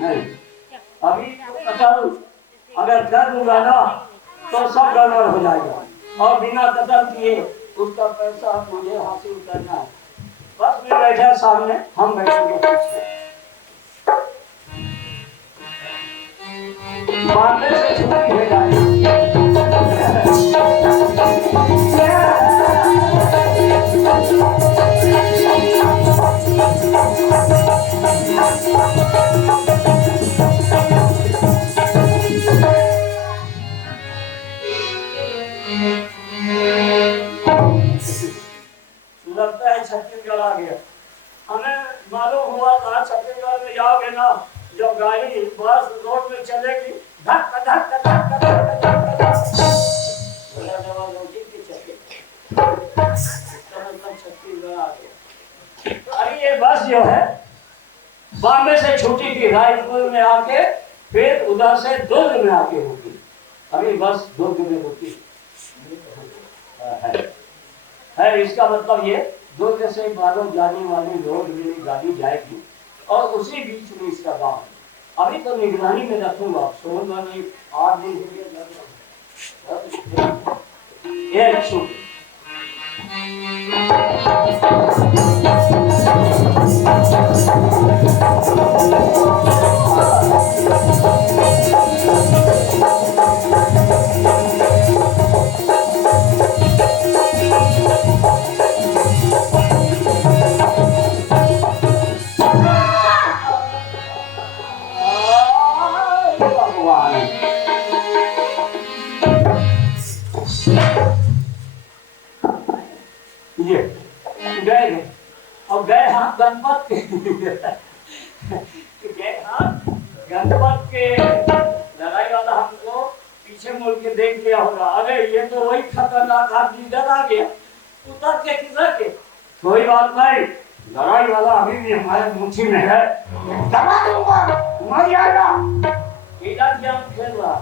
नहीं, अभी कतल अगर कर दूंगा ना तो सब गड़बड़ हो जाएगा और बिना कतल किए उसका पैसा मुझे हासिल करना है। बस मैं बैठा सामने, हम बैठेंगे पीछे। मारने से छुट्टी हो जाएगी। लगता है छत्तीसगढ़ आ गया। हमें मालूम हुआ था छत्तीसगढ़ में जाओगे ना, जो गाड़ी बस रोड में चलेगी धक धक धक धक छत्तीसगढ़ आ गया। अरे ये बस जो है बॉम्बे से छुट्टी थी, रायपुर में आके फिर उधर से दुर्ग में आके होगी। अभी बस दुर्ग में होती है। इसका मतलब ये दुर्ग से बालों जाने वाली रोड में गाड़ी जाएगी और उसी बीच में इसका गांव है। अभी तो निगरानी में रखूंगा, सोमवार नहीं 8 दिन के लिए ये छुट्टी। ये गए और गए हाथ गणपत के गए हाथ गणपत के लड़ाई वाला हमको पीछे मुड़ के देख लिया होगा। अरे ये तो वही खतरनाक आदमी इधर आ गया, उतर के किधर के। कोई बात नहीं, लड़ाई वाला अभी भी हमारे मुट्ठी में है, दबा दूंगा, मर जाएगा। इधर गेम खेल रहा,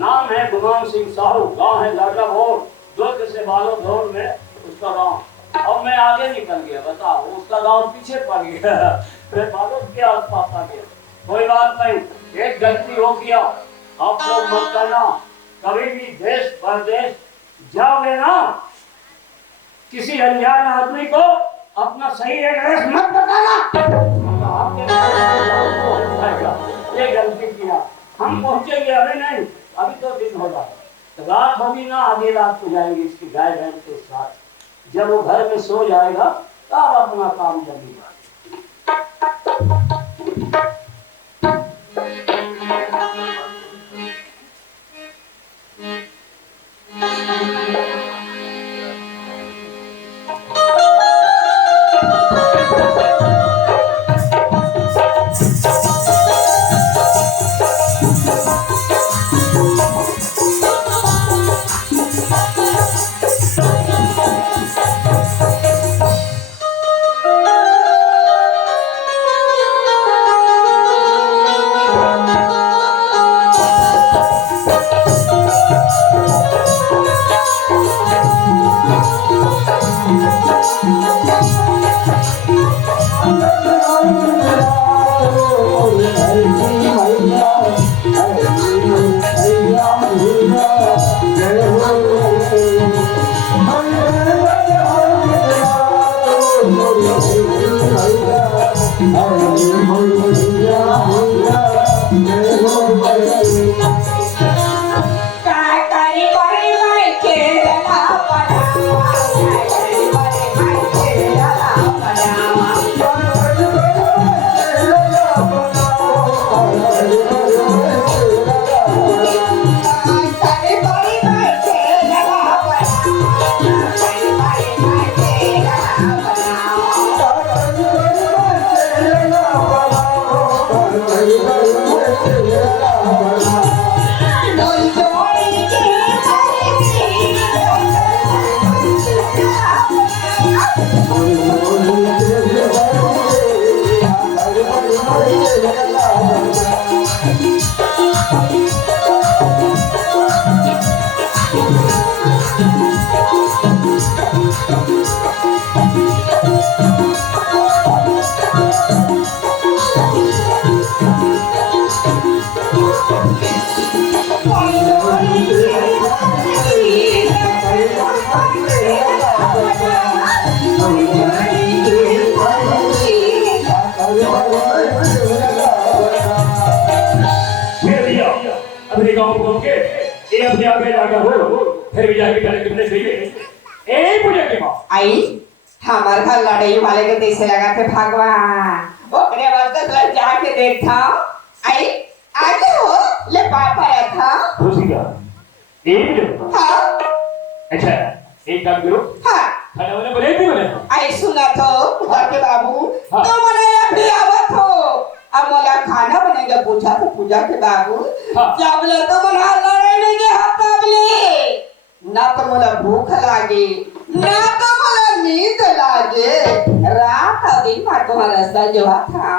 नाम है गुमान सिंह साहू, गाँव है लाडला भोर, दुर्ग से बालों धोर में उसका गाँव। और मैं आगे निकल गया, बताओ उसका गांव पीछे पड़ गया, फिर बालों के आसपास आ गया। कोई बात नहीं, एक गलती हो गया, आप लोग मत करना। कभी भी देश परदेश जाओगे ना, किसी अनजान आदमी को अपना सही एड्रेस मत बताना, ये गलती किया। हम पहुंचेंगे अभी नहीं, अभी तो दिन होगा, रात होगी ना, आधी रात को जाएंगे इसकी गाय बहन के साथ। जब वो घर में सो जाएगा तब अपना काम करेगा। अपने गाँव के ये अपने आगे लागा हो फिर भी जाके डाले तुमने सही है ए पूजा की माँ आई हमार घर लड़ाई वाले के कैसे लगा थे भगवान ओकरे वास्ते तो जाके देखता आई आगे हो ले पापा आया था खुशी का एक हाँ अच्छा एक काम करो हाँ खाना वाला बने नहीं बने आई सुना तो घर के बाबू हाँ। तो मने अभी आवत हो अब मोला खाना बनेगा पूछा तो पूजा के बाबू हाँ। जब ले तो मना लड़ाई में के हफ्ता बले ना तो मोला भूख लागे ना तो मोला नींद लागे रात और दिन भर तुम्हारा रास्ता जो था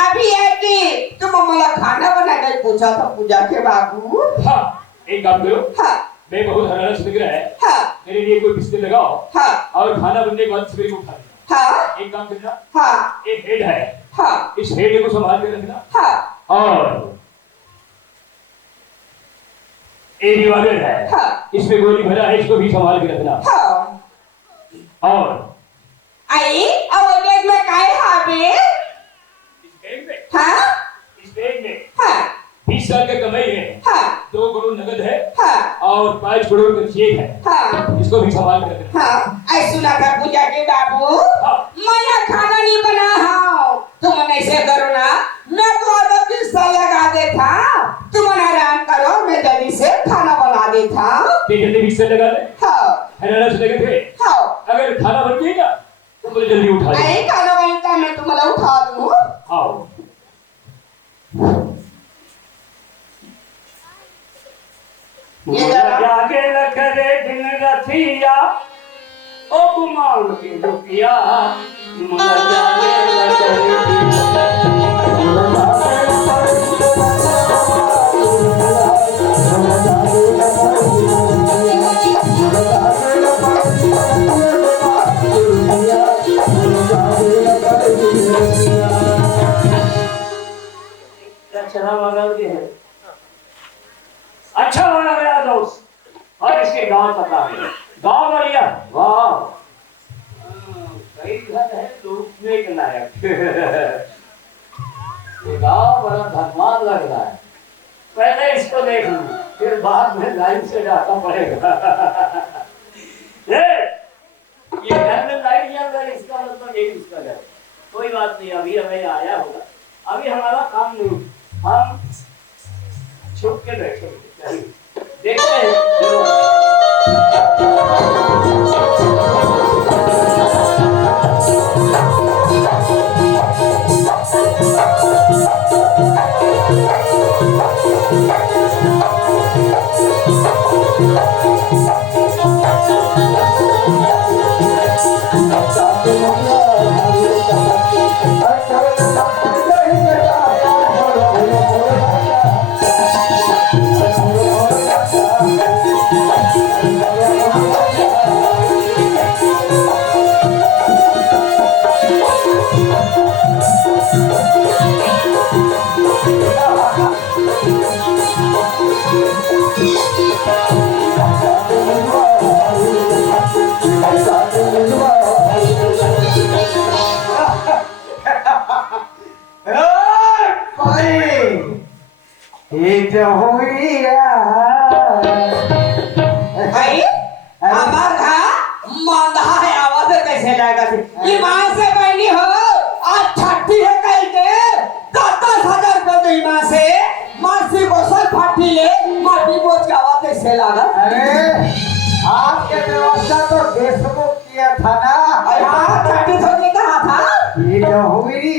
अभी है कि तुम मोला खाना बना के पूछा तो पूजा के बाबू हाँ एक काम करो हाँ मैं बहुत हराना लग रहा है हाँ मेरे लिए कोई बिस्तर लगाओ हाँ और खाना बनने के बाद सवेरे को उठा देना हाँ एक काम करना हाँ एक हेड है हाँ इस हेड को संभाल के रखना हाँ और एक रिवॉल्वर है हाँ इसमें गोली भरा है इसको भी संभाल के रखना हाँ और आई और बैग में काय हावे इस बैग में हाँ इस बैग में हाँ 20 साल का कमाई है हाँ 2 करोड़ नगद है हाँ और 5 करोड़ का चेक है हाँ इसको भी संभाल के रखना हाँ आई सुना था पूजा के बाबू हाँ। मैं खाना नहीं बना हूँ तुम ऐसे करो ना मैं तो अब किस्सा लगा देता तुम आराम करो मैं जल्दी से खाना बना देता जल्दी बिस्तर लगा दे हाँ हराना से लगे थे हाँ अगर खाना बन गया तो मुझे जल्दी उठा दे आई खाना बनता मैं तुम्हारा उठा दूँ आओ ये जरा जागे लखरे दिन रथिया ओ कुमार के रुपिया मुला जागे लखरे अच्छा वाला है अच्छा वाला मेरा दोस्त और इसके गांव पता है गांव बढ़िया वाह कई घर है लूटने के लायक ये गांव बड़ा धनवान लग रहा है पहले इसको देख लूं फिर बाद में लाइन से जाता पड़ेगा ये घर में लाइट जल रहा है इसका मतलब यही उसका घर कोई बात नहीं अभी हमें आया होगा अभी हमारा काम नहीं हम छुप के बैठे देखते हैं आपके व्यवस्था तो देशमुख किया था ना हाँ छठी थोड़ी कहा था ये जो हुई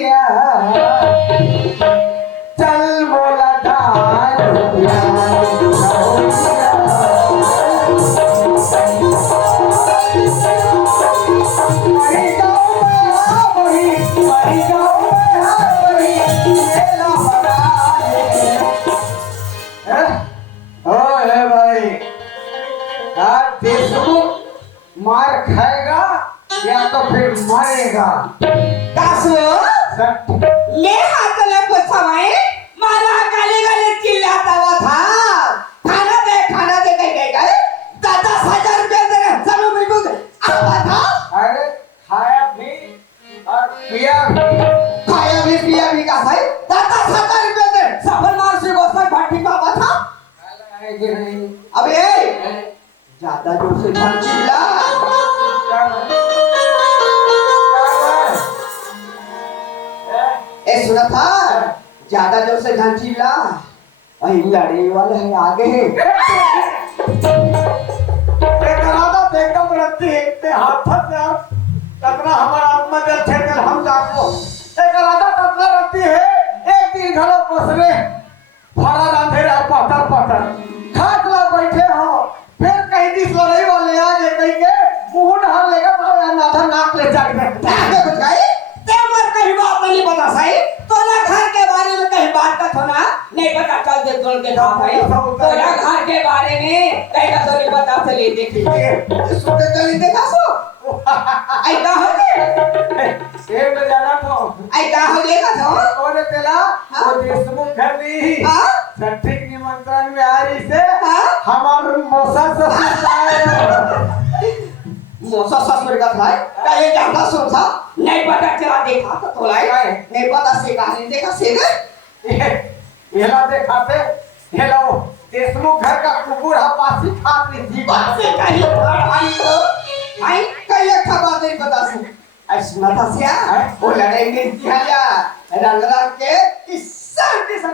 चल बोला भाई दादा 70 रुपए दे सफल मार से गोसा भाटी बाबा था अबे ज्यादा जोर से मत चिल्ला ए सुना था ज्यादा जोर से मत चिल्ला वही लड़े वाले हैं आगे एकदम रखती है ते हाथ से कतना हमारा आत्मा जल छेड़ हम जाको एक राधा कतना रखती है एक दिन घरों पसरे फड़ा रांधे रहा पतर पतर खाट ला बैठे हो फिर कहीं दिस लड़ाई वाले आ गए कहीं के मुंह ढाल लेकर तो या नाथा नाक ले जाके आगे कुछ गई ते मर कहीं बात नहीं पता सही तोला घर के बारे में कहीं बात का थोड़ा नहीं पता चल दे तोल के था भाई तोला घर के बारे में कहीं का तो नहीं पता चले देखिए सुनते चली देखा सो आई का हो गए एक में जाना तो आई का हो गए का तो और तेला वो देशमुख घर नहीं हां छठी निमंत्रण में आ रही से हां हमारे मौसा ससुर आए मौसा ससुर का था कहीं जाता सुन था नहीं पता चला देखा तो तोला नहीं पता से कहानी देखा से येला देखाते येला वो देशमुख घर का कुकुर हा पासी खात रही थी बात से कहीं आई तो आई कहीं खबर नहीं पता से ऐसा था सिया वो लड़ाई में दिया रंग रंग के किस्सा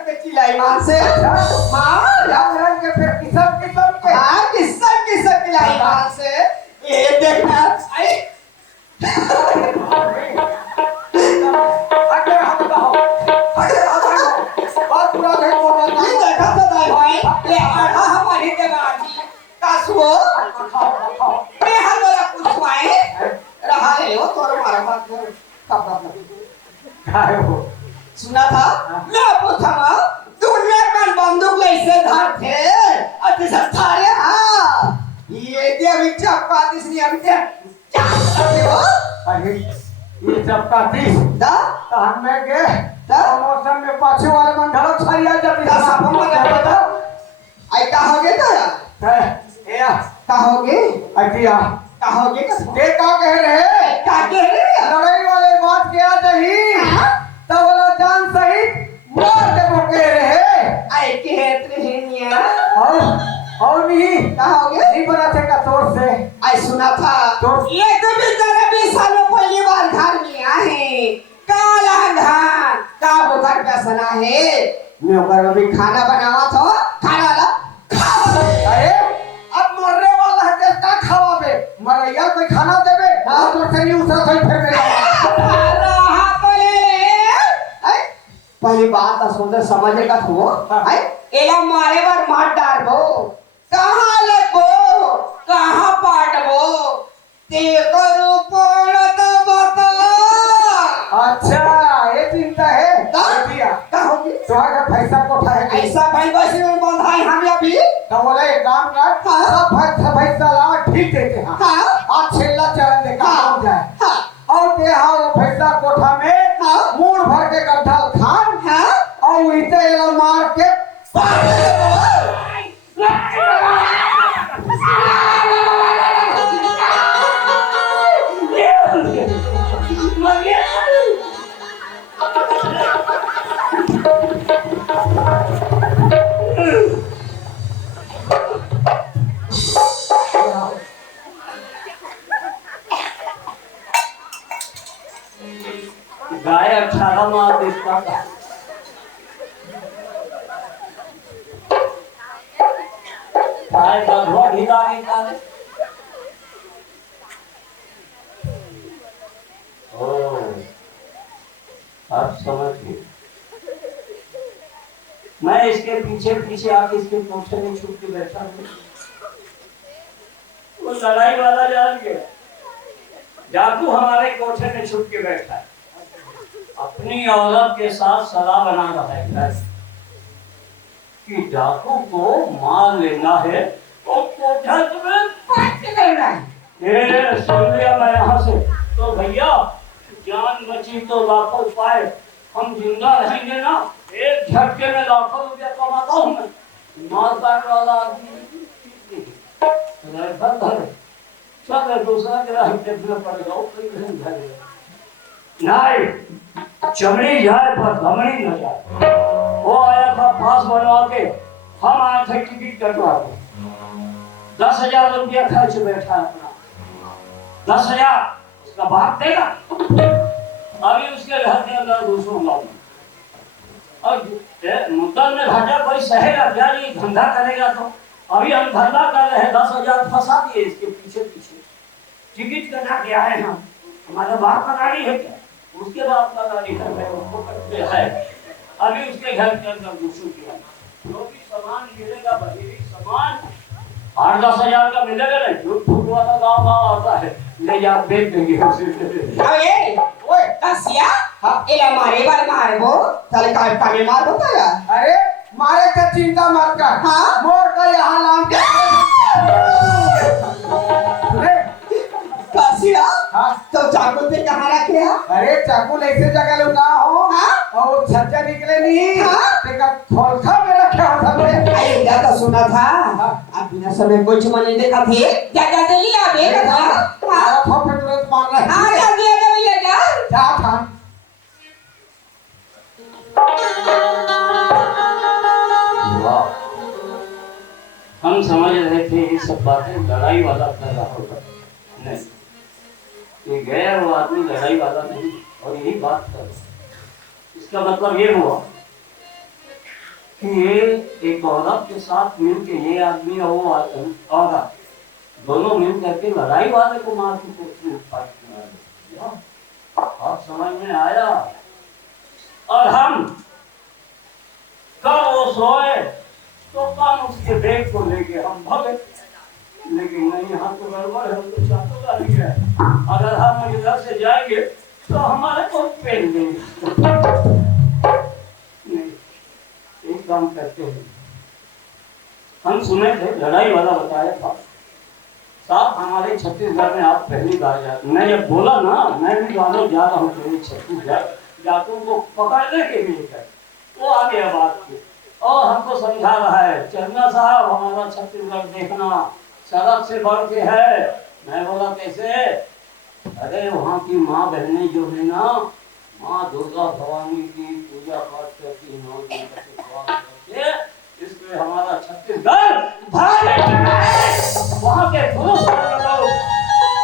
के चिल्लाई मार से मार रंग के फिर किसम के हां किस्सा चिल्लाई मार से ये देखना आई अरे हम बताओ बात पूरा नहीं बोलना नहीं देखा तो भाई ले आधा हमारी जगह कासुओ मैं हर वाला कुछवाए रहा ले वो तोर मारा बात कब काय हो सुना था मैं पूछा दुनिया का बंदूक ऐसे धार थे और सब थारे हां ये दे अभी चपका दिसनी अभी क्या करते हो अरे ये चपका तीस दा हम में के दा मौसम में पाछे वाले मन घरों छरिया जाती दा सब मन बता आई कहोगे तो या कहोगे अटिया कहोगे के का कह रहे क्या कह रहे लड़ाई वाले बात क्या नहीं तब वाला जान सहित मार दे कह रहे आई कहत रहनिया और नहीं कहोगे नहीं बना थे का तोड़ से आई सुना था तो ये तो बेचारा 20 सालों पहली बार घर में आए काला घान का बुधर का सना है मैं ऊपर अभी खाना बनावा था खाना ला खावा अरे अब मरने वाला है तेरे का खावाबे मरैया कोई खाना देबे हां तो से नहीं उठा कोई फिर मेरा रहा पले पहली बात तो सुंदर समझने का थो आई एला मारे बार मार डाल दो कहां लगो कहां पाटबो ते करो पड़त बता अच्छा ये चिंता है दिया कहोगे तुम्हारा पैसा कोठा है ऐसा भाई बस में बंधाई हम अभी तो बोले एक काम कर सब पैसा ला ठीक देते हैं हां आज छेला चरण दे का हो जाए हां और दे हां वो पैसा कोठा में मूड भर के गड्ढा खान हां और इते एला मार के गाय 18 माह देता था गाय का घोड़ हिला नहीं था अब समझ गए मैं इसके पीछे पीछे आके इसके कोठे में छुप के बैठा हूँ वो लड़ाई वाला जान गया डाकू हमारे कोठे में छुप के बैठा है अपनी औरत के साथ सलाह बना रहा है कि डाकू को मार लेना है और कोठा तुम्हें पट करना है। ये सुन लिया मैं यहाँ से तो भैया जान बची तो लाखों पाए हम जिंदा रहेंगे ना एक झटके में लाखों रुपया कमाता हूँ मैं मार काट वाला आदमी चल दूसरा ग्राहक देखना पड़ेगा नहीं चमड़ी जाए पर धमड़ी न जाए। वो आया था पास बनवा के, हम आए थे टिकट कटवा के। 10,000 रुपया खर्च बैठा अपना, 10,000 उसका बाप देगा। अभी उसके घर के अंदर घुसूंगा और मुद्दल में घाटा कोई सहेगा क्या? जी धंधा करेगा तो अभी हम धंधा कर रहे हैं, 10,000 फंसा दिए इसके पीछे पीछे। टिकट कटा के आए हम, हमारा बाप का गाड़ी है क्या? उसके बाप का गाड़ी है, उसको करते है। अभी उसके घर के अंदर घुसू किया, जो भी सामान मिलेगा बहेरी सामान 8-10,000 का मिलेगा ना, झूठ फूट वाला गाँव आता है, ले जा बेच देंगे उसे। अरे ओए कसिया, इला मारे बार मारबो चल काय पानी मारबो क्या? अरे मारे का चिंता मत कर। हाँ? मोर का यहाँ नाम कसिया हाँ? तो चाकू पे कहाँ रखे हैं? अरे चाकू ऐसे जगह लुका हो हाँ? और छज्जा निकले नहीं। हाँ? तेरा खोलखा में रखे हो सबने। अरे क्या तो सुना था? अब बिना समय कुछ मने देखा थे क्या क्या दे लिया देखा था? हमारा फॉर्म तुरंत मार रहा है। हाँ क्या दिया क्या मिले क्या? क्या था? वाह, हम समझ रहे थे ये सब बातें लड़ाई वाला कर रहा होगा, नहीं, ये गैर वो आदमी लड़ाई वाला नहीं और यही बात कर। इसका मतलब ये हुआ कि ये एक औरत के साथ मिलके, ये आदमी और वो औरत दोनों मिल करके लड़ाई वाले को मार के आप समझ में आया। और हम कब वो सोए तो कान उसके बैग को लेके हम भागे, लेकिन नहीं, यहाँ तो गड़बड़ है, तो चाकू डाली है। अगर हम इधर से जाएंगे तो हमारे को पेन देंगे। नहीं, एक काम करते हैं, हम सुने थे लड़ाई वाला बताया था साहब, हमारे छत्तीसगढ़ में आप पहली बार जाते। मैं जब बोला ना मैं भी गानों जा रहा हूँ छत्तीसगढ़, जातों को पकड़ने के लिए कर, वो आ गया बात की और हमको समझा रहा है, चरना साहब हमारा छत्तीसगढ़ देखना सड़क से बढ़ के है। मैं बोला कैसे? अरे वहाँ की माँ बहनें जो है ना, माँ दुर्गा भवानी की पूजा पाठ करती है 9 दिन तक, इसलिए हमारा छत्तीसगढ़ वहाँ के पुरुष लोग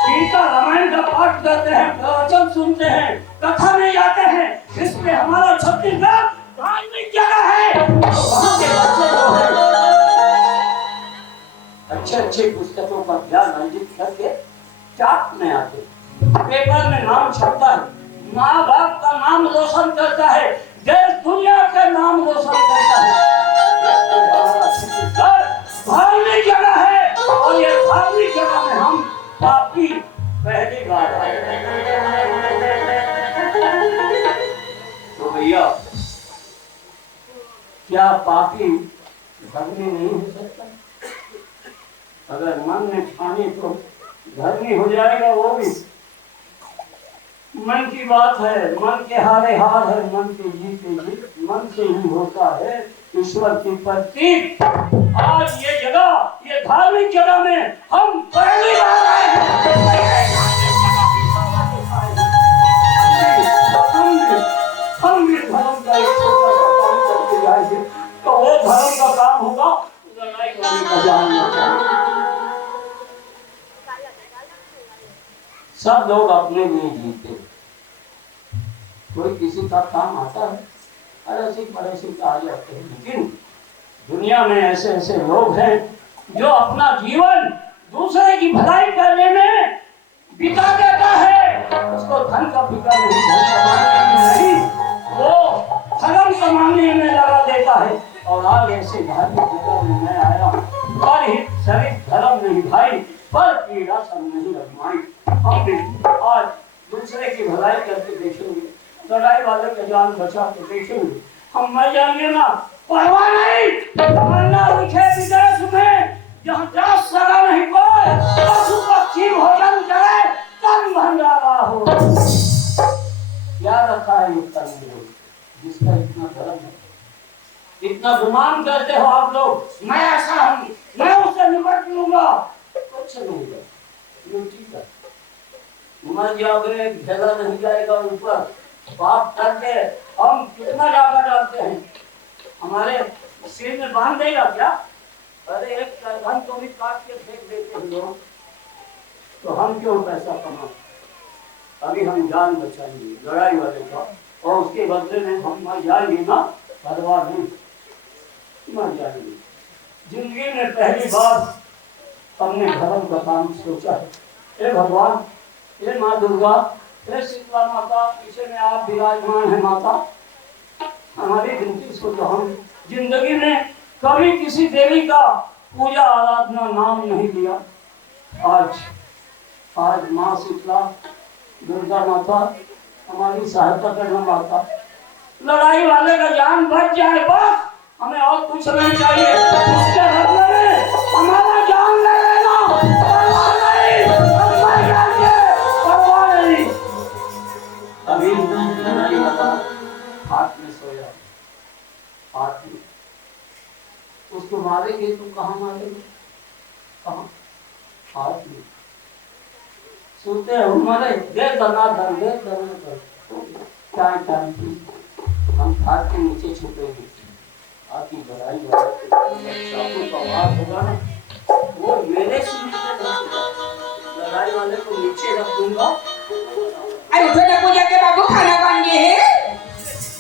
गीता रामायण का पाठ करते हैं, प्रवचन सुनते हैं, कथा में जाते हैं, इसलिए हमारा छत्तीसगढ़ धार्मिक जगह है। वहाँ के बच्चे जो है अच्छे पुस्तकों पर ध्यान रंजित करके चाप में आते, पेपर में नाम छपता है, माँ बाप का नाम रोशन करता है, देश दुनिया का नाम रोशन करता है। धार्मिक जगह है और ये धार्मिक जगह में हम पापी पहली बार आए। तो भैया क्या पापी धर्मी नहीं हो सकता? अगर मन में ठाने तो धर्मी हो जाएगा वो भी। मन की बात है, मन के हारे हार है, मन के जीते जीत, मन से ही होता है ईश्वर की प्रतीक। आज ये जगह, ये धार्मिक जगह में हम पहली बार आए हैं। हम भी धर्म का एक छोटा सा काम करके जाएंगे तो वो धर्म का काम होगा, लड़ाई करने का जाएंगे। सब लोग अपने लिए जीते, कोई किसी का काम आता है, अरे पड़ोसी का आ जाते हैं, लेकिन दुनिया में ऐसे ऐसे लोग हैं जो अपना जीवन दूसरे की भलाई करने में बिता देता है। उसको धन का फिक्र नहीं, धन कमाने में नहीं, वो धर्म कमाने में लगा देता है। और आज ऐसे धार्मिक जगह में मैं आया हूँ, पर ही शरीर धर्म नहीं भाई, पर पीड़ा सब नहीं रखवाई। हम भी आज दूसरे की भलाई करके देखेंगे, लड़ाई वाले का जान बचा के देखेंगे, हम मर जाएंगे ना परवाह नहीं। मरना लिखे विदेश में जहाँ जात सगा नहीं कोई, पशु पक्षी भोजन करे तन भंडारा हो। क्या रखा है इतना जिसका इतना धर्म है, इतना गुमान करते हो आप लोग, मैं ऐसा हूँ, मैं उससे निपट लूंगा, कुछ नहीं है। ठीक है, मर जाओगे, घेरा नहीं जाएगा ऊपर, बात करके हम कितना ज्यादा डालते हैं, हमारे सिर में बांध देगा क्या? अरे एक करधन को भी काट के फेंक देते हैं लोग, तो हम क्यों पैसा कमा? अभी हम जान बचाएंगे लड़ाई वाले का, और उसके बदले में हम मर जाएंगे ना, परवाह नहीं, मर जाएंगे। जिंदगी में पहली बार हमने धर्म का काम सोचा है। हे भगवान, हे माँ दुर्गा, हे शीतला माता, पीछे में आप विराजमान है माता, हमारी विनती सुन। हम जिंदगी में कभी किसी देवी का पूजा आराधना नाम नहीं लिया। आज माँ शीतला दुर्गा माता हमारी सहायता करना माता। लड़ाई वाले का जान बच जाए बस, हमें और कुछ नहीं चाहिए। उसके बदले में हमारा जान ले लेना, परवाह नहीं, हम मर जाएंगे, परवाह नहीं। अभी लड़ाई वाला हाथ में सोया, हाथ में, उसको मारेंगे तो कहाँ मारेंगे? कहाँ? हाथ में सोते हैं मरे, दे दना दर, दे दना दर, टाइम हम हाथ के नीचे छुपेंगे। आपकी लड़ाई वाले का आवाज होगा ना, वो मेरे सुनने लड़ाई वाले को नीचे रख दूंगा। अरे उठो ना पूजा के बाबू, खाना बन गए है।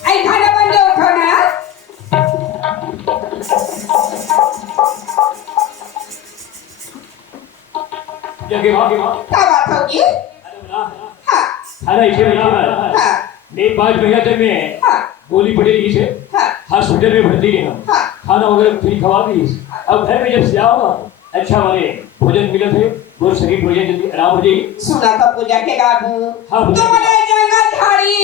अरे खाना बन गया, उठो ना। जगे माँ क्या बात होगी? हाँ अरे इसे हाँ, एक 5 महीना तक में हाँ गोली पड़ेगी इसे, हाँ हॉस्पिटल में भर्ती लेना, हाँ खाना वगैरह फ्री खवा दी। अब घर में जब से आओ अच्छा वाले भोजन मिले थे, वो शरीर भोजन जल्दी आराम हो जाएगी। सुना था पूजा के बाबू, हाँ, तुमने जंगल झाड़ी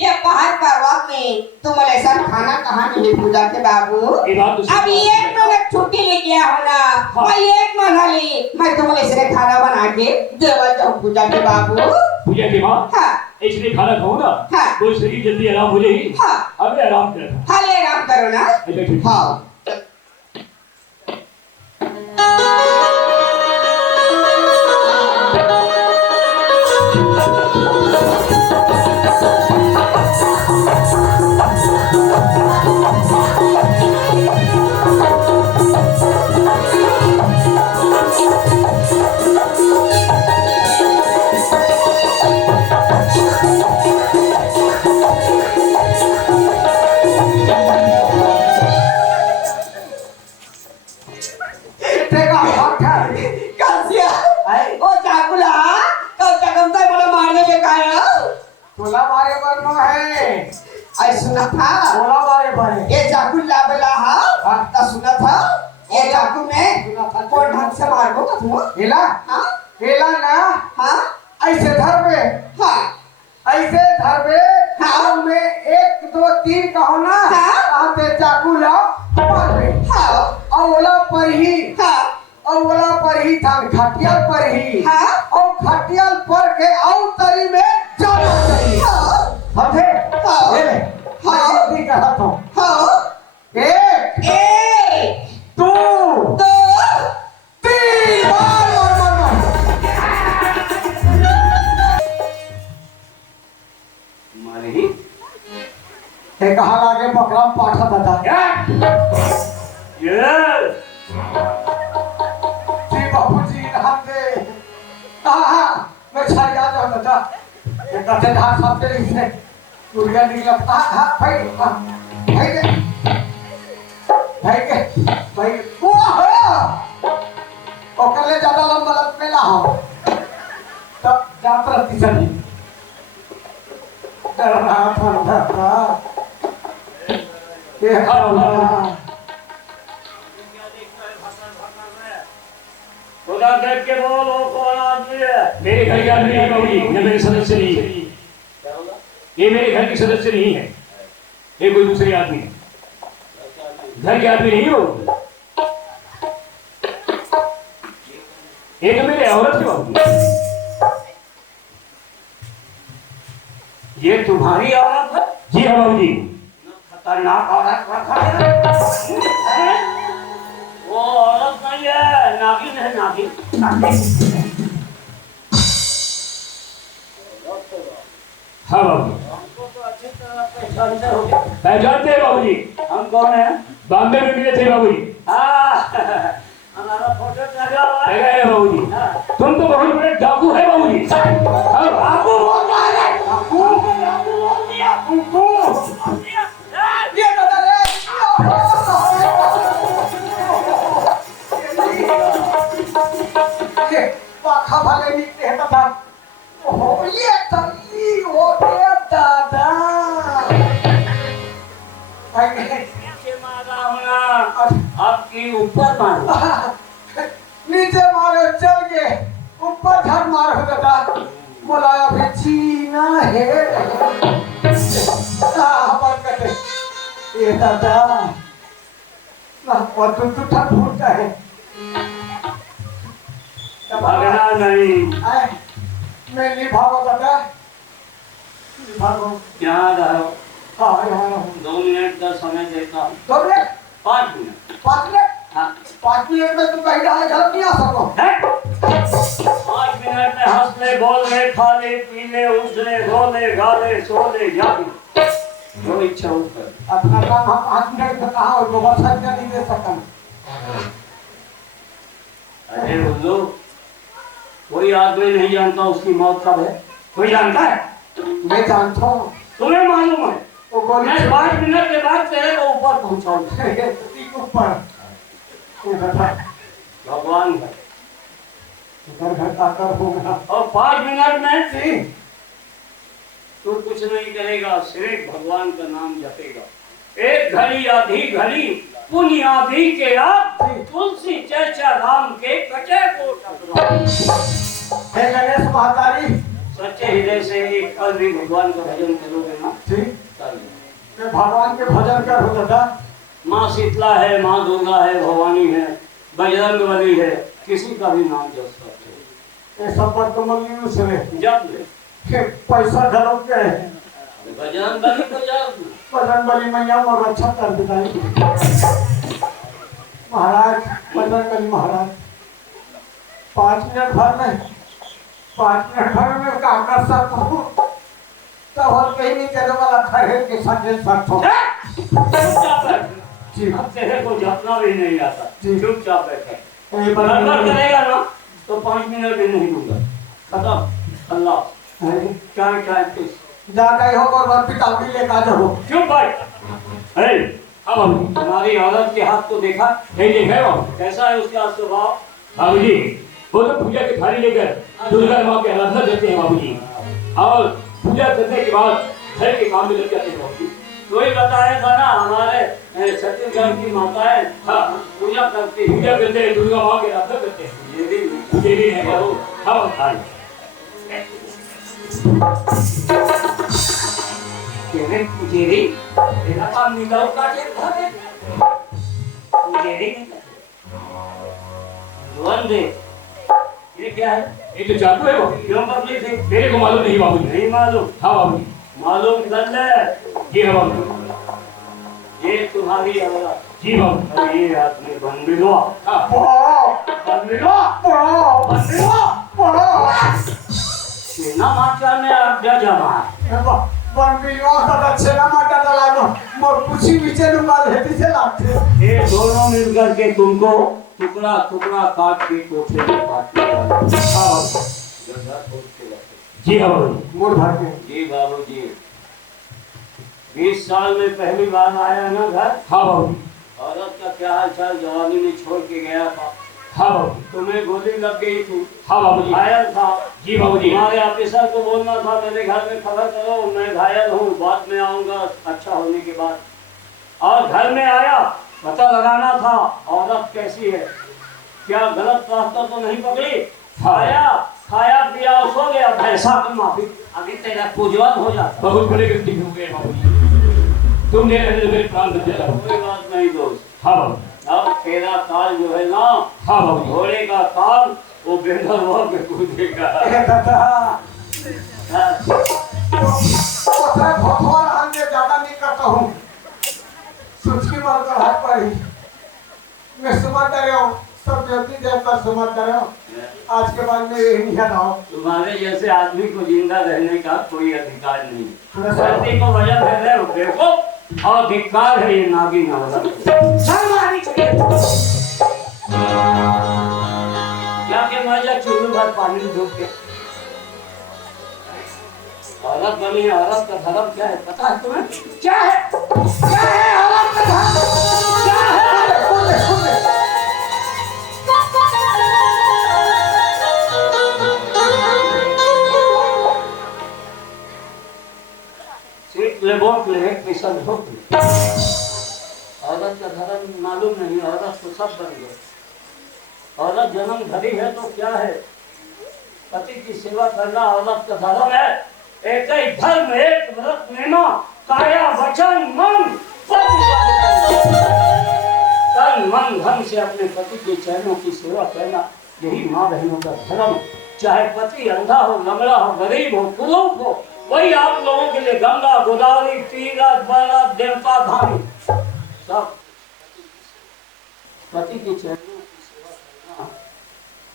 ये पहाड़ पर्वत में तुमने ऐसा खाना कहाँ मिले पूजा के बाबू? ये बात तो अब एक मिनट छुट्टी ले गया हो ना, हाँ। मैं 1 महीना ली, मैं तुमने ऐसे खाना बना के देवा जाऊँ पूजा के बाबू। पूजा की माँ हाँ इसलिए खाना खाओ ना, हाँ। वो शरीर जल्दी आराम हो जाएगी। हाँ अबे आराम कर। खाली आराम करो ना। अच्छा ठीक। हाँ बोला मारे बरनो है, आई सुना था बोला मारे बने। ये चाकू लाबेला हा ता सुना था ये चाकू में कौन ढंग से मारबो का तुम? हिला हाँ हिला ना, हाँ ऐसे धर पे, हाँ ऐसे धर पे, हाँ। और में 1 2 3 कहो ना, हाँ। आते चाकू ला मार पे, हाँ और बोला पर ही, हाँ और बोला पर ही था खटियाल पर ही, हाँ। और खटियाल पर के और तरी में जाना चाहिए। हाँ समझे? हाँ। ये ले, हाँ। मैं भी कहता हूँ, हाँ 1 1 2 2 3 मार मार मार मार। मारी ये कहाँ लागे बकरा में पाठा बता ये जी बाबूजी हम दे हाँ मैं छाई आ जाऊँ बता ये कहते हाँ सब तेरे इसने दुर्गा निकला हाँ भाई भाई के भाई ओ कर ले ज्यादा लंबा लंबा में ना हो तब जात रहती सनी डरना था ये खुदा देख के बोलो कौन आदमी है? मेरे घर के आदमी नहीं होगी, ये मेरे सदस्य नहीं है। ये मेरे घर के सदस्य नहीं है, ये कोई दूसरे आदमी है। घर के आदमी नहीं हो, ये तो मेरे औरत की होगी। ये तुम्हारी औरत है? जी हाँ बाबू जी। खतरनाक औरत रखा है। वो औरत नहीं है, नागिन है, नागिन। हाँ बाबू। पहचानते हैं बाबूजी? हम कौन है? बॉम्बे में मिले थे बाबूजी। हमारा फोटो लगा हुआ है। लगा है बाबूजी। हाँ। तुम तो बहुत बड़े डाकू है बाबूजी। हाँ, बाबू बोल रहा है। बाबू बोल दिया। उनको बोल दिया। ये दादा रे ये पाखा भले निकले है दादा। ओहो ये तली हो गया दादा। भाई नीचे मारा होना आपकी ऊपर मारो। नीचे मारो चल के ऊपर झट मारो दादा। बोला अभी चीना है बंद कर दे ये दादा और तू ठग फूटता है भागना नहीं। आए, मैं नहीं भागो दादा नहीं भागो यहाँ रहो। हाँ यहाँ हूँ 2 मिनट का समय देता हूँ। 2 मिनट 5 मिनट। 5 मिनट हाँ 5 मिनट में तुम कहीं डाले घर नहीं आ सको 5 मिनट में हंस ले, बोल ले, खा ले, पी ले, उठ ले, रो ले, गा ले, सो ले, जाग ले, जो इच्छा हो कर। अपना काम हम 5 मिनट में कहा और गोबर साइड का नहीं दे सकता अरे उल्लू, कोई आदमी नहीं जानता उसकी मौत कब है? कोई जानता है? मैं जानता हूँ तुम्हें मालूम है? वो गोली मैं 5 मिनट के बाद तेरे को ऊपर पहुंचाऊंगा। ऊपर ये दादा भगवान है। घर घर आकर होगा और 5 मिनट में जी तू कुछ नहीं करेगा, सिर्फ भगवान का नाम जपेगा। एक घड़ी आधी घड़ी पुण्य आधी के रात तुलसी चर्चा राम के कटे को टकरा। हे गणेश महातारी सच्चे हृदय से एक कल भी भगवान का भजन करोगे ना? जी कल मैं भगवान के भजन करूँ दादा माँ शीतला है, माँ दुर्गा है, भवानी है, बजरंग बली है, किसी का भी नाम जप सकते हो। ये सब पर तो मल्ली से जप ले। पैसा घरों के है बजरंग बली को जप ले। बजरंग बली मैया और रक्षा कर दिलाई महाराज बजरंग बली महाराज 5 मिनट भर में 5 मिनट भर में का कर सकता हूँ तो और कहीं नहीं चलने वाला खड़े के साथ चल सकता हूँ चुपचाप बैठ। जी अब तेरे को जपना भी नहीं आता। जी। चुपचाप बैठे। ये बराबर बजरंग करेगा ना तो 5 मिनट भी नहीं दूंगा। खत्म। अल्लाह बली क्या क्या किस जा गए हो और पिता भी लेकर जाओ क्यों भाई? अरे अब तुम्हारी औरत के हाथ को देखा? नहीं देखा बाबू। कैसा है उसका स्वभाव? बाबूजी वो तो पूजा की थाली लेकर दुर्गा माँ की आराधना करते हैं बाबूजी, और पूजा करने के बाद घर के काम में लग जाते हैं बाबूजी। कोई बताया था ना हमारे छत्तीसगढ़ की माताएं हाँ पूजा करती है। पूजा करते हैं, दुर्गा माँ की आराधना करते हैं। ये भी ये भी है बाबू। हाँ हाँ तेरे पुजेरी तेरा काम निकाल काटे भागे पुजेरी भगवान दे। ये क्या है? ये तो जादू है बाबू। क्यों बदली थी? मेरे को मालूम नहीं बाबूजी। नहीं मालूम? हाँ बाबूजी। मालूम कर ले। जी हाँ बाबू। ये तुम्हारी औरत जी बाबू। और ये आदमी बंदिलवा हाँ बंदिलवा बंदिलवा सेना माचा में अड्डा जमा है। वन मिलियन का छेना माटा डाला मोर कुछ पीछे नुमाल हेती से लाते ये दोनों मिलकर के तुमको टुकड़ा टुकड़ा काट के कोठे में काटने वाले। हाँ बाबू। गड्ढा खोद के लाते। जी हाँ बाबू। मोर भर के जी बाबूजी 20 साल में पहली बार आया ना घर। हाँ बाबू। औरत का क्या हाल चाल जवानी में छोड़ के गया था। हाँ बाबू। तुम्हें गोली लग गई थी। हाँ बाबूजी। घायल था। जी बाबूजी। हमारे ऑफिसर को बोलना था मेरे घर में खबर करो मैं घायल हूँ, बाद में आऊंगा अच्छा होने के बाद। और घर में आया पता लगाना था औरत कैसी है, क्या गलत रास्ता तो नहीं पकड़ी। खाया पिया सो गया भैंसा की माफी अभी तेरा पूजवन हो जाता। बहुत बड़े गलती हो गए बाबूजी। तुम मेरे मेरे प्राण बच जाओ। कोई बात नहीं दोस्त। हाँ बाबू। अब तेरा काल जो है ना हाँ बाबूजी। घोड़े का काल वो बेहतर हुआ के कूदेगा। ए दादा ओथरा भगवान हमने ज्यादा नहीं करता हूँ सुचकी मार कर हाथ पर ही मैं समझ रहा हूँ सब ज्योति देवता समझ रहा हूँ आज के बाद में यही नहीं हटाओ तुम्हारे जैसे आदमी को जिंदा रहने का कोई अधिकार नहीं। हाँ, सर। धरती को वजन दे रहे हो देखो और धिक्कार है ये नागिन औरत। सर्वहानि चाहिए। क्या के मजा चूल्हे भर पानी में डूब के औरत बनी है। औरत का धर्म क्या है पता है तुम्हें? क्या है? क्या है औरत का धर्म? क्या है? सीट ले बोट ले पैसा ढोक ले। औरत का धर्म मालूम नहीं। औरत तो सब बन गए। औरत जन्म धरी है तो क्या है? पति की सेवा करना औरत का धर्म है। एक ही धर्म एक व्रत नियमा काया वचन मन तन मन धन से अपने पति के चरणों की सेवा करना यही माँ बहनों का धर्म। चाहे पति अंधा हो, लंगड़ा हो, गरीब हो, कुरूप हो, वही आप लोगों के लिए गंगा गोदावरी तीरथ बरत देवता धाम सब पति के चरणों की सेवा करना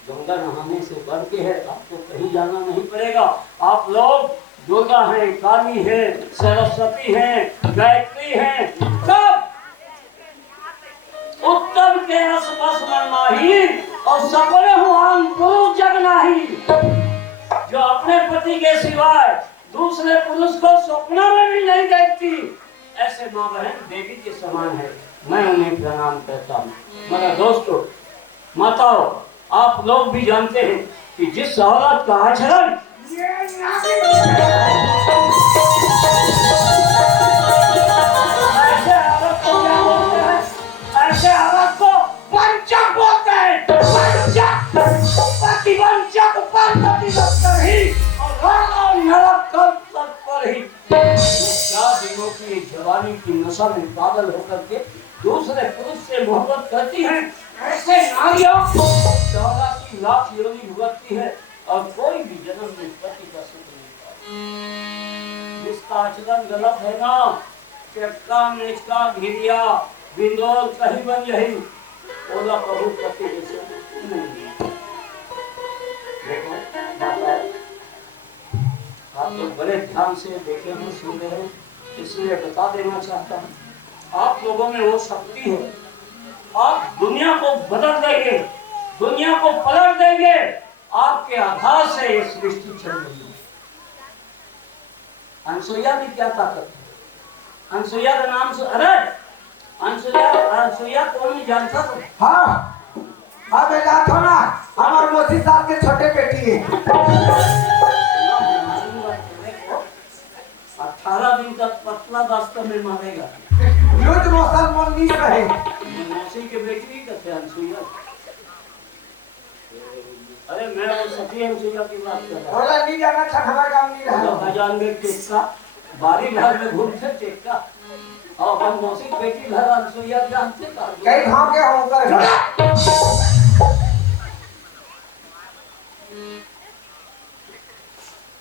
गंगा नहाने से बढ़ के है। आपको कहीं जाना नहीं पड़ेगा। आप लोग दुर्गा है, काली है, सरस्वती है, गायत्री है, सब उत्तम के रस बस मनमाही और सपने हुआन गुरु जग नाही। जो अपने पति के सिवाय दूसरे पुरुष को सपना में भी नहीं देखती, ऐसे माँ बहन देवी के समान है। मैं उन्हें प्रणाम करता हूँ। मगर दोस्तों, माताओं, आप लोग भी जानते हैं कि जिस औरत का आचरण ऐसे औरत को क्या बोलते हैं? ऐसे औरत को वंचक बोलते हैं। वंचक, प्रतिवंचक, प्रतिवंचक ही और नरक पर ही 4 दिनों की जवानी की नशा में पागल होकर के दूसरे पुरुष से मोहब्बत करती हैं। ऐसे नारियों 84 लाख योनि भुगतती है और कोई भी जन्म में पति का सुख नहीं पाती। जिसका आचरण गलत है ना, चक्का मिचका घिरिया बिंदोल कहीं बन यही ओला प्रभु पति जैसे नहीं। देखो माता, आप लोग बड़े ध्यान से देखे हैं, सुन रहे हैं, इसलिए बता देना चाहता हूँ। आप लोगों में वो शक्ति है। आप दुनिया को बदल देंगे, दुनिया को पलट देंगे। आपके आधार से ये सृष्टि चल रही है। अनसुईया में क्या ताकत है? अनसुईया का नाम अरे अनसुईया कौन नहीं जानता तुम? हाँ, अबे लाखों ना हमारे मोदी साहब के छोटे बेटी है। 18 दिन तक पतला दास्ता में मारेगा। युद्ध मुसलमान नहीं रहे। मौसी के बेटी कैसे अनसुईया? अरे मैं वो सती अनसुईया की बात कर रहा हूँ। बोला नहीं जाना था, हमारे काम नहीं रहा। खजान में टेक्का बारी घर में घूमते टेक्का और हम मौसी बेटी घर अनसुईया जानते का कई भाव के होकर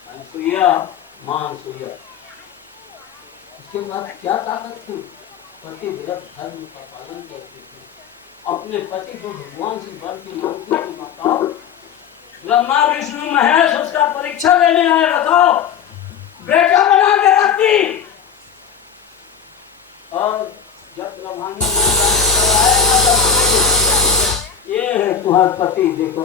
अनसुईया मां अनसुईया। उसके बाद क्या ताकत थी? पतिव्रत धर्म का पालन करती थी। अपने पति को भगवान से बढ़ के मानती थी। बताओ, ब्रह्मा विष्णु महेश उसका परीक्षा लेने आए। बताओ, बेटा बना के रखती। और जब ब्रह्मा ने ये है तुम्हारा पति, देखो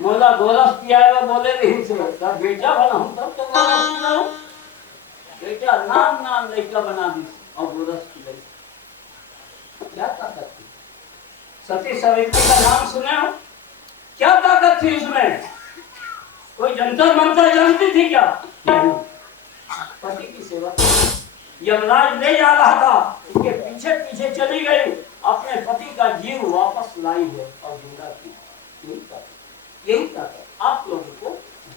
मोला गोरस किया है। वो बोले नहीं से बेटा बना हूँ तब तो गोरस किया हूँ। बेटा नाम नाम लड़का बना दी और गोरस की लड़की। क्या ताकत थी? सती सावित्री का नाम सुने हो? क्या ताकत थी उसमें? कोई जंतर मंतर जानती थी क्या? पति की सेवा। यमराज ले जा रहा था, उसके पीछे पीछे चली गई, अपने पति का जीव वापस लाई है और जिंदा की। यही ताकत आप लोगों को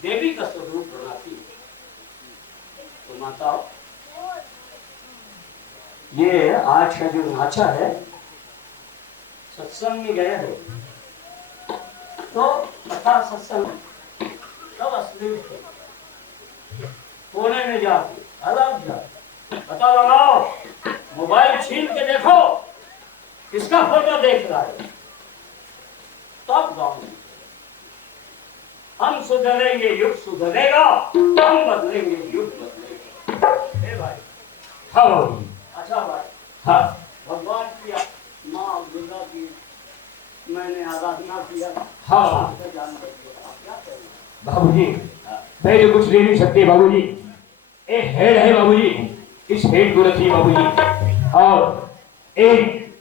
देवी का स्वरूप बनाती है। तो माताओं, ये आज का जो नाचा है, सत्संग में गया है तो कथा सत्संग सब अश्लील थे। कोने में जाके अलग जाके पता लगाओ, मोबाइल छीन के देखो किसका फोटो देख रहा है, तब गाँव में हम सुधरेंगे, युग सुधरेगा। हम बदलेंगे, युग बदलेगा। हे भाई, हाँ बाबूजी। अच्छा भाई, हाँ भगवान की माँ दुर्गा की मैंने आराधना किया, हाँ आपको जान कर दिया, आप क्या करेंगे? बाबूजी, मैं तो कुछ दे नहीं सकते बाबूजी। एक हेड है बाबूजी, इस हेड को रखिए बाबूजी। और एक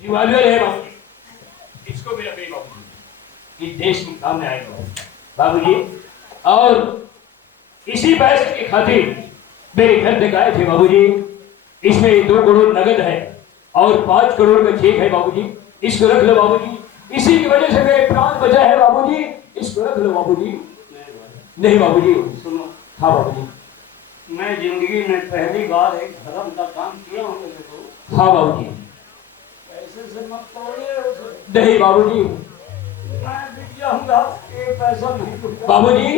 रिवॉल्वर है बाबूजी, इसको भी रखिए बाबूजी, इस देश की काम में आएगा बाबूजी। और इसी पैसे की खातिर मेरे घर तक आए थे बाबूजी। इसमें 2 करोड़ नगद है और 5 करोड़ का चेक है बाबूजी, इसको रख लो बाबूजी। इसी की वजह से मेरे प्राण बचा है बाबूजी, इसको रख लो बाबूजी। नहीं बाबूजी। सुनो, हाँ बाबूजी। मैं जिंदगी में पहली बार एक धर्म का काम किया हूँ मेरे को। हाँ बाबूजी। पैसे से मत तोड़िए उसे। नहीं बाबूजी। मैं बिक जाऊंगा, ये पैसा नहीं दूंगा। बाबूजी,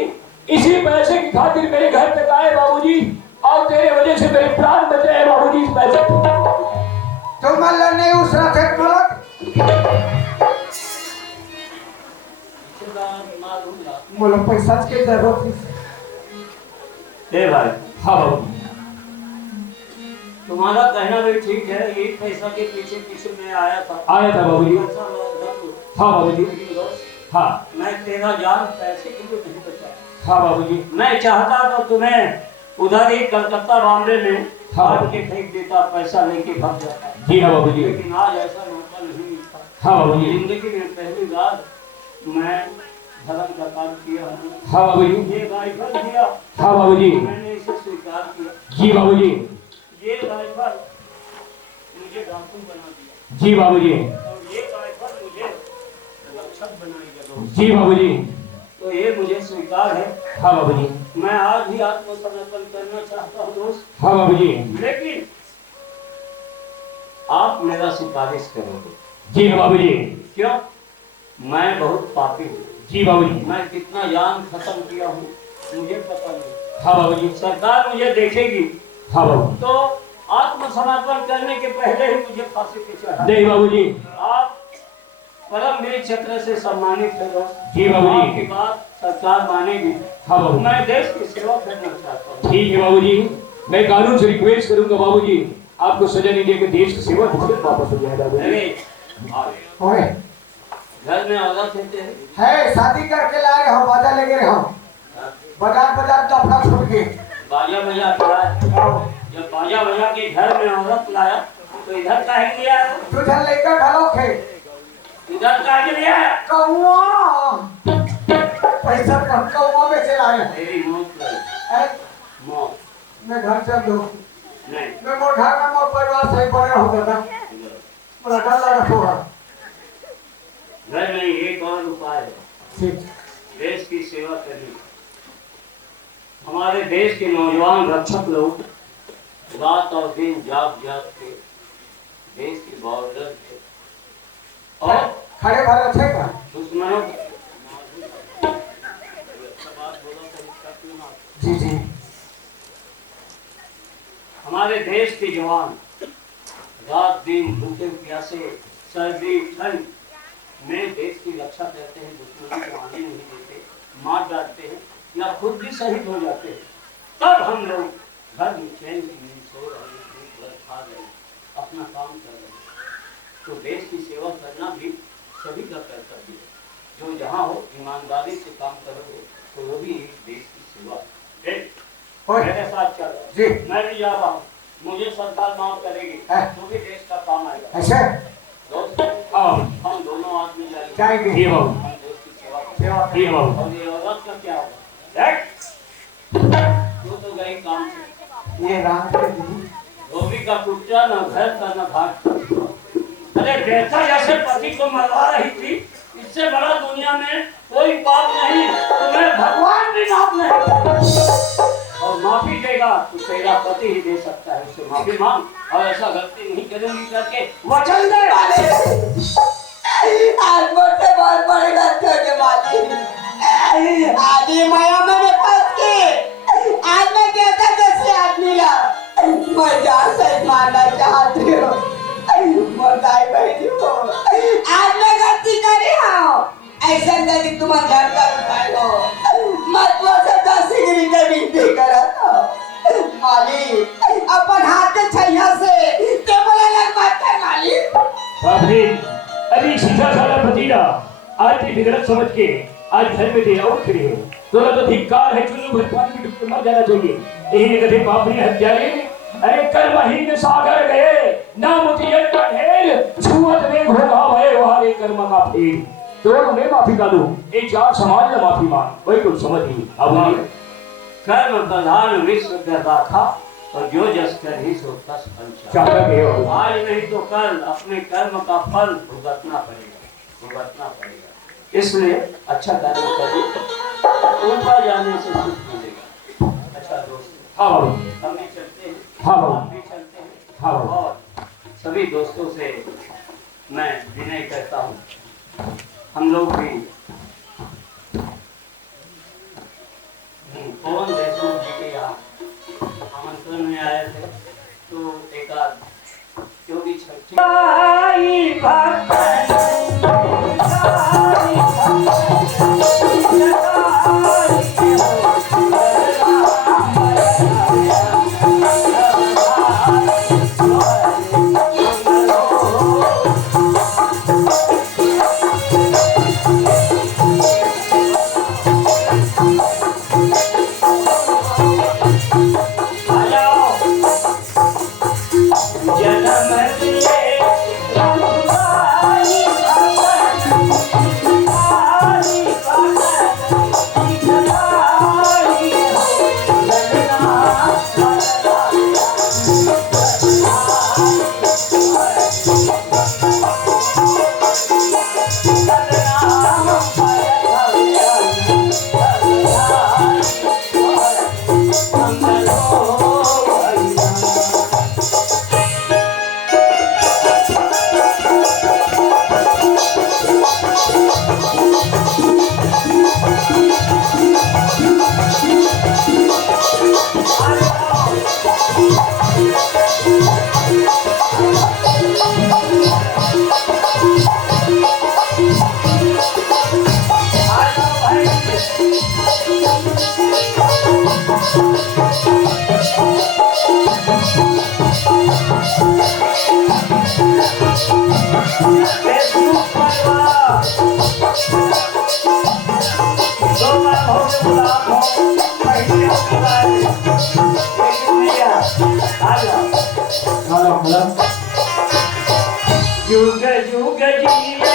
इसी पैसे की खातिर मेरे घर तक आए बाबूजी, और तेरे वजह से मेरे प्राण बचे हैं बाबूजी। इस पैसे तुम मल्ल नहीं उस रथे मलक मालूंगा। बोलो पैसा के जरूरत ए भाई, हाँ बाबूजी। तुम्हारा कहना भी ठीक है, ये पैसा के पीछे पीछे मैं आया था। आया था बाबूजी। अच्छा जरूर। हाँ बाबूजी। लेकिन दोस्त, हाँ मैं तेरा जान पैसे के लिए नहीं बचाया। हाँ बाबूजी। मैं चाहता तो तुम्हें उधर ही कलकत्ता बॉम्बे में हाँ। मार के फेंक देता, पैसा लेके भाग जाता। जी हाँ बाबूजी। लेकिन आज ऐसा मौका नहीं मिलता। हाँ बाबूजी। जिंदगी में पहली बार मैं धर्म का काम किया हूँ। हाँ बाबूजी। ये राइफल दिया, हाँ बाबूजी। मैंने इसे स्वीकार किया। जी बाबूजी। ये राइफल मुझे डाकू बना दिया, जी बाबूजी। और ये राइफल मुझे रक्षक बनाएगा। जी बाबूजी। तो ये मुझे स्वीकार है। हाँ बाबूजी। मैं आज ही आत्मसमर्पण करना चाहता हूँ दोस्त। हाँ बाबूजी। लेकिन आप मेरा सिफारिश करोगे? जी हाँ बाबूजी। क्यों? मैं बहुत पापी हूँ। जी बाबूजी। मैं कितना जान खत्म किया हूँ मुझे पता नहीं। हाँ बाबूजी। सरकार मुझे देखेगी हाँ बाबूजी। तो आत्मसमर्पण करने के पहले ही मुझे फांसी पे चढ़ा। नहीं बाबूजी। आप परमवीर चक्र से सम्मानित है दोस्त। जी बाबूजी। आपकी बात सरकार मानेगी। हाँ बाबूजी। मैं देश की सेवा करना चाहता हूँ। ठीक है बाबूजी, मैं कानून से रिक्वेस्ट करूंगा बाबूजी, आपको सजा नहीं देकर देश की सेवा तुरंत वापस हो जाए बाबूजी। अरे होए घर में औरत होते हैं, है शादी करके ला रहे हो, बाजा लेके रहे हो, बाजार बाजार दफना छूट गए। बाजा बजा के लाया। जब बाजा बजा के घर में औरत लाया तो इधर काहे लिया? तुझे लेकर घलो खे इधर काहे लिया? कौआ पैसा कम कौआ में चला रहे तेरी मौत लगी। हैं। मौत मैं घर चल दो, नहीं। मैं मोर घर में मोर परिवार सही बने होता था, बड़ा डर लगा थोड़ा। घर में एक और उपाय है, ठीक देश की सेवा करनी। हमारे देश के नौजवान रक्षक लोग रात और दिन जाग जाग के देश के बॉर्डर पे और खड़े भर थे का दुश्मनों जी जी हमारे देश के जवान रात दिन भूखे प्यासे सर्दी ठंड में देश की रक्षा करते हैं, दुश्मनों को आने नहीं देते, मार डालते हैं या खुद भी शहीद हो जाते हैं। तब हम लोग घर में चैन की नींद सो रहे हैं, भूख लग खा रहे हैं, अपना काम कर रहे हैं। तो देश की सेवा करना भी सभी का कर्तव्य है। जो जहाँ हो ईमानदारी से काम करोगे तो वो भी एक देश की सेवा है। ओए मेरे साथ चलो, जी मैं भी जा रहा हूँ, मुझे सरकार माफ करेगी तो भी देश का काम आएगा। ऐसे दोस्त हाँ हम दोनों आदमी जाएंगे, जाएंगे जी बाबू। हम देश की सेवा करेंगे। सेवा जी बाबू। और ये औरत का क्या होगा? तू तो गई काम से, ये राम के दी धोबी का कुत्ता न घर का न भाग। अरे जैसा जैसे पति को मरवा रही थी, इससे बड़ा दुनिया में कोई पाप नहीं, तुम्हें भगवान भी माफ नहीं। और माफी देगा तो तेरा पति ही दे सकता है, उससे माफी मांग और ऐसा गलती नहीं करूंगी करके वचन दे। आज मोटे बहुत बड़े गलतियों के बाद आज ये माया मैंने फंस के आज मैं कहता जैसे आदमी ला मैं जान से मारना चाहती हूँ। बताई बहनी हो आज मैं गलती करी हूँ, ऐसा नहीं तुम्हारा घर का उठाए हो मतलब से 10 डिग्री के बिनती करा था मालिक अपन हाथ के बापरे, अभी सीधा साधा भतीजा आज भी बिगड़त समझ के आज घर में दे और खड़े हो। तोरा तो धिक्कार है, चुल्लू भर पानी में डूब के मर जाना चाहिए। यही ने कहे बाप ने हत्यारे, अरे कर महीने सागर गए ना मुतियन का ढेर, छुअत में घोगा भय वाले कर्म का फेर। तो उन्हें माफी का दो, एक चार समाज में माफी मांग, वही कुछ समझ नहीं। अब कर्म प्रधान विश्व करता था और जो जस कर ही सो तस पंचा। क्या कहे हो? आज नहीं तो कल अपने कर्म का फल भुगतना पड़ेगा। इसलिए अच्छा कर्म करिए, ऊपर जाने से सुख मिलेगा। अच्छा दोस्त, हाँ बाबू, हम भी चलते हैं, हाँ बाबू, आप भी चलते हैं। हाँ बाबू। और सभी दोस्तों से मैं विनय करता हूँ, हम लोग भी कौन देशमुख जी के यहाँ आमंत्रण में आए थे, तो एक आध जो भी छठी युग युग जिए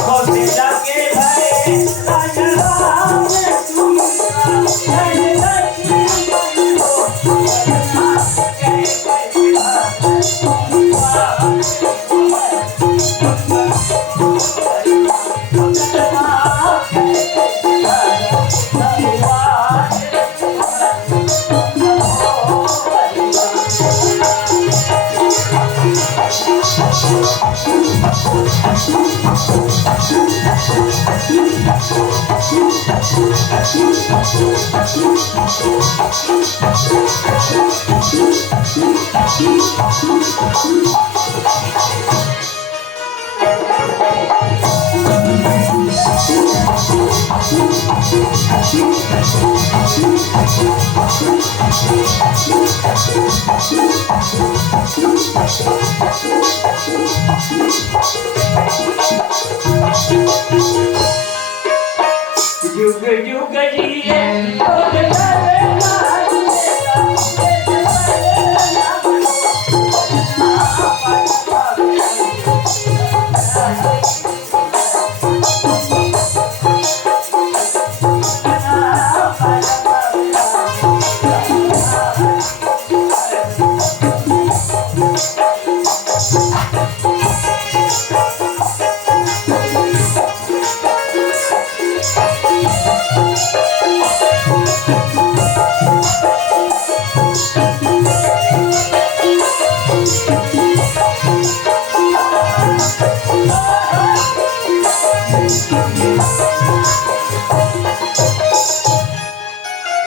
खोसे जाके भरे राजा ने तुमरा है नहीं जुग जुग जिए और चले